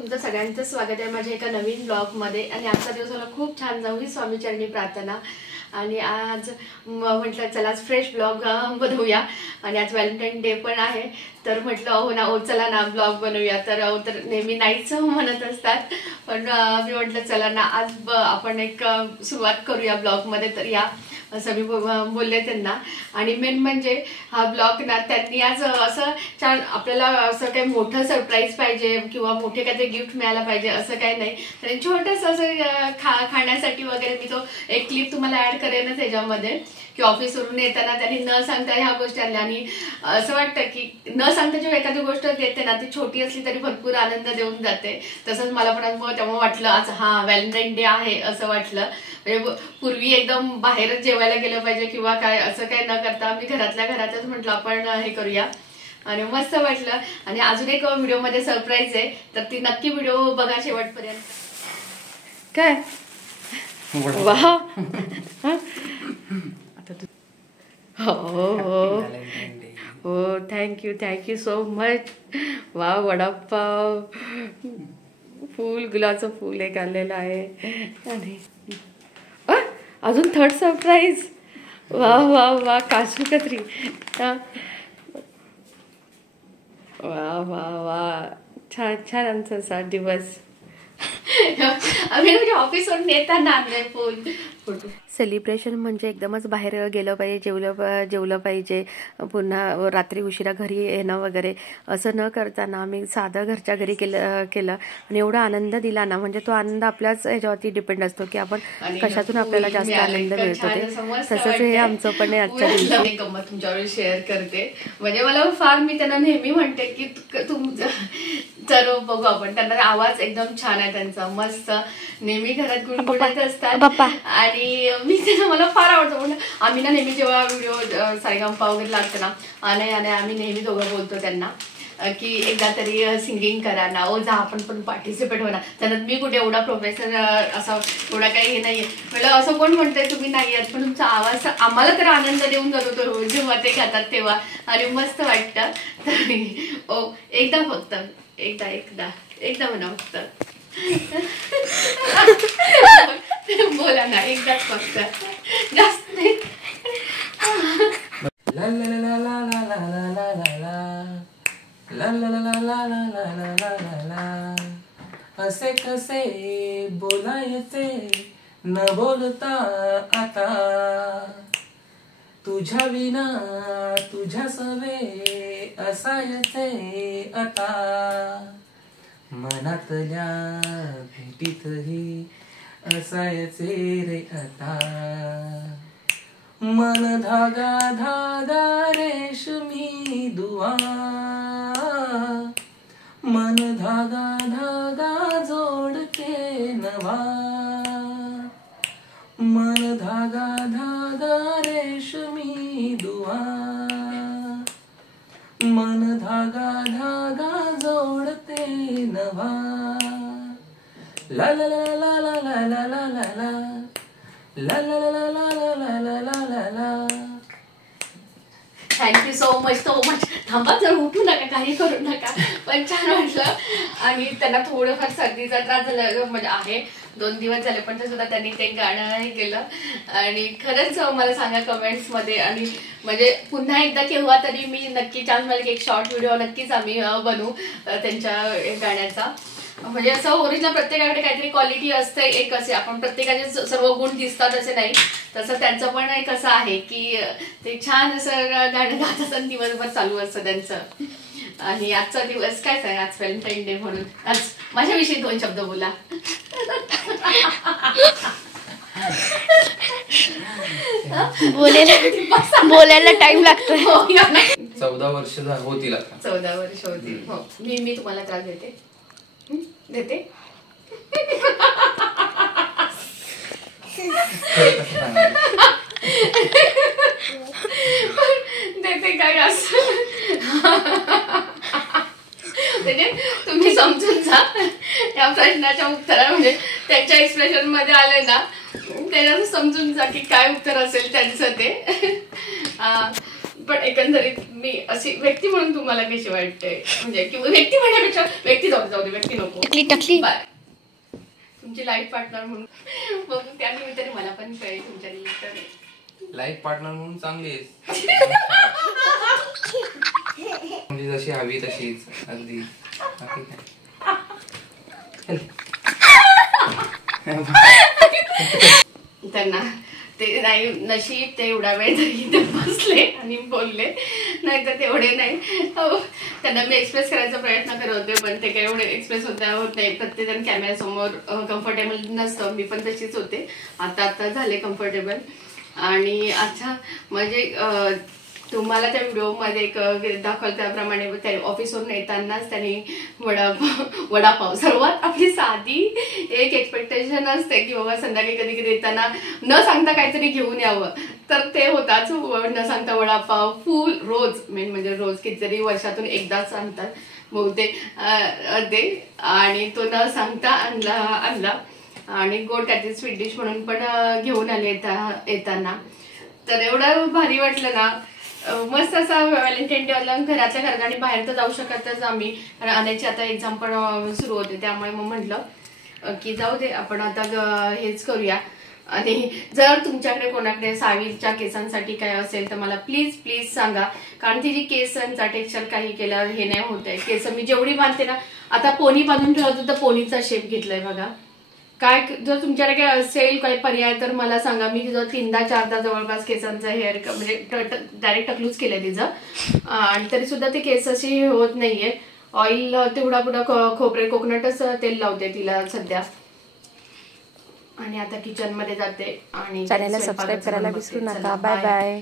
तुमचं सगळ्यांचं स्वागत आहे माझ्या एका नवीन ब्लॉगमध्ये। आणि आजचा दिवस मला खूप छान जाऊ ही स्वामीचरणी प्रार्थना। आणि आज म्हटलं चला फ्रेश ब्लॉग बनवूया आणि आज व्हॅलेंटाईन डे पण आहे, तर म्हटलं हो ना, चला ना ब्लॉग बनवूया। तर नेहमी नाहीच म्हणत असतात, पण मी म्हटलं चला ना आज आपण एक सुरुवात करूया ब्लॉगमध्ये। तर या असं मी बोलले त्यांना। आणि मेन म्हणजे हा ब्लॉग ना त्यांनी आज असं छान आपल्याला असं काही मोठं सरप्राईज पाहिजे किंवा मोठे काहीतरी गिफ्ट मिळायला पाहिजे असं काही नाही, तर छोटंसं असं खाण्यासाठी वगैरे मी तो एक क्लिप तुम्हाला ऍड करेनच त्याच्यामध्ये की ऑफिसवरून येताना त्यांनी न सांगता ह्या गोष्टी आणल्या। आणि असं वाटतं की न सांगता जेव्हा एखादी गोष्ट देते ना ती छोटी असली तरी भरपूर आनंद देऊन जाते। तसंच मला पण अनुभव त्यामुळे वाटलं आज हा व्हॅलेंटाईन डे आहे असं वाटलं। म्हणजे पूर्वी एकदम बाहेरच जेवायला गेलं पाहिजे किंवा काय असं काय न करता मी घरातल्या घरातच म्हटलं आपण हे करूया आणि मस्त वाटलं। आणि अजून एक व्हिडिओमध्ये सरप्राईज आहे, तर ती नक्की व्हिडिओ बघा शेवटपर्यंत। काय वाह हो हो हो, थँक्यू सो मच। वा वडापाव, फूल, गुलाबचं फूल एक आलेलं आहे आणि अजून थर्ड सरप्राईज। वा वा वा, काजू कतरी। वा वा वा, छान छान आमचा असा दिवस। आम्ही म्हणजे ऑफिसवरून येताना आणले फोटो। सेलिब्रेशन म्हणजे एकदमच बाहेर गेलं पाहिजे, जेवलं पाहिजे, पुन्हा रात्री उशिरा घरी येणं वगैरे असं न करताना आम्ही साधं घरच्या घरी केलं आणि एवढा आनंद दिला ना, म्हणजे तो आनंद आपल्याच ह्याच्यावरती डिपेंड असतो की आपण कशातून आपल्याला जास्त आनंद मिळतो ते। तसंच हे आमचं पण आजच्या दिवशी गंमत तुमच्यावर शेअर करते। म्हणजे मला फार, मी त्यांना नेहमी म्हणते की तर बघू आपण, त्यांना आवाज एकदम छान आहे त्यांचा, मस्त नेहमी घरात गुणगुणत असतात आणि मी त्यांना मला फार आवडतं। म्हणून आम्ही ना नेहमी जेव्हा व्हिडिओ सारेगमपा वगैरे लागतं ना आणि आम्ही नेहमी दोघं बोलतो त्यांना की एकदा तरी सिंगिंग करा ना, ओ जा आपण पण पार्टिसिपेट होणार। त्यांना मी कुठे एवढा प्रोफेसर असा एवढा काही हे नाहीये, म्हटलं असं कोण म्हणतंय तुम्ही नाही आहेत, पण तुमचा आवाज आम्हाला तर आनंद देऊन जातो जेव्हा ते गातात तेव्हा, आणि मस्त वाटतं। तर ओ एकदा फक्त एकदा म्हणा फक्त बोला ना, एकदा फक्त, जास्त नाही। ला ला ला ला ला ला ला ला ला ला ला ला ला ला ला, असे कसे बोलायचे न बोलता आता, तुझ्या विना तुझ्या सवे असायचे आता, मनातल्या भेटीतही असायचे रे आता, मन धागा धागा रेशमी दुआ, मन धागा धागा जोडके नवा, मन धागा धागा रेशमी दुआ, मन धागा धागा जोडते नवा, ला ला ला ला ला ला ला ला ला ला ला ला ला ला ला ला ला ला। थँक्यू सो मच थांबा, जर उठू नका, काही करू नका, पण छान वाटलं। आणि त्यांना थोडंफार सर्दीचा त्रास झाला म्हणजे आहे, 2 दिवस झाले, पण सुद्धा त्यांनी ते गाणं हे केलं। आणि खरंच मला सांगा कमेंट्स मध्ये, आणि म्हणजे पुन्हा एकदा केव्हा तरी मी नक्की चान्स मिळाला की एक शॉर्ट व्हिडिओ नक्कीच आम्ही बनवू त्यांच्या गाण्याचा। म्हणजे असं ओरिजिनल प्रत्येकाकडे काहीतरी क्वालिटी असते, एक असे आपण प्रत्येकाचे सर्व गुण दिसतात असे नाही, तसं त्यांचं पण एक असं आहे की ते छान असं गाणं गात असताना दिवसभर चालू असतं त्यांचं। आणि आजचा दिवस काय सांग, आज व्हॅलेंटाईन डे, म्हणून आज माझ्याविषयी 2 शब्द बोला। बोलायला टाइम लागतोय। 14 वर्ष होतील आता, 14 वर्ष होतील। हो, मी तुम्हाला त्रास देते देते काय असं, म्हणजे तुम्ही समजून जा या प्रश्नाच्या उत्तरा, म्हणजे त्यांच्या एक्सप्रेशन मध्ये आले ना त्याच्यात समजून जा की काय उत्तर असेल त्यांचं ते। पण एकंदरीत मी अशी व्यक्ती म्हणून तुम्हाला कशी वाटते, म्हणजे किंवा व्यक्ती म्हणण्यापेक्षा व्यक्ती जाऊ दे व्यक्ती नको, टकली बाय. तुमची लाईफ पार्टनर म्हणून मग त्या निमित्ताने मला पण कळेल तुमच्या निमित्ताने. लाईफ पार्टनर म्हणून चांगली आहेस. म्हणजे जशी हवी तशीच अगदी. बाकी काय? त्यांना ते नाही नशीब ते एवढा वेळ तरी ते बसले आणि बोलले, नाही तर तेवढे नाही. त्यांना मी एक्सप्रेस करायचा प्रयत्न करत होते पण ते काही एवढे एक्सप्रेस होत नाही. प्रत्येकजण कॅमेऱ्यासमोर कम्फर्टेबल नसतं, मी पण तशीच होते. आता झाले कम्फर्टेबल. आणि अच्छा म्हणजे तुम्हाला त्या व्हिडिओमध्ये दाखवलं त्याप्रमाणे त्या ऑफिसवरून येतानाच त्यांनी वडापाव सर्वात आपली साधी एक एक्सपेक्टेशन असते की बाबा संध्याकाळी कधी कधी येताना न सांगता काहीतरी घेऊन यावं, तर ते होताच न सांगता वडापाव फुल रोज, मेन म्हणजे रोज कितीतरी वर्षातून एकदाच आणतात बहुतेक ते, आणि तो न सांगता आणला आणि गोड काहीतरी स्वीट डिश म्हणून पण घेऊन आले येताना. तर एवढं भारी वाटलं ना, मस्त असा व्हॅलेंटाईन डे वाला घरातल्या घरात. आणि बाहेर तर जाऊ शकतच आम्ही, कारण अनेकची आता एक्झाम पण सुरू होते, त्यामुळे मग म्हटलं की जाऊ दे आपण आता हेच करूया. आणि जर तुमच्याकडे कोणाकडे सावीच्या केसांसाठी काय असेल तर मला प्लीज सांगा, कारण तिची केसांचा टेक्स्चर काही केल्यावर हे नाही होत आहे. केस मी जेवढी बांधते ना, आता पोनी बांधून ठेवतो तर पोनीचा शेप घेतलाय बघा. काय जर तुमच्याकडे काय असेल काही पर्याय तर मला सांगा. मी तिचं 3-4दा जवळपास केसांचं हेअर म्हणजे डायरेक्ट टकलूच केलंय तिचं, आणि तरी सुद्धा ते केस अशी होत नाहीये. ऑइल तेवढा पुढं खोबरे कोकोनटच तेल लावते तिला सध्या. आणि आता किचन मध्ये जाते आणि चॅनलला सबस्क्राईब करायला विसरू नका. Bye bye.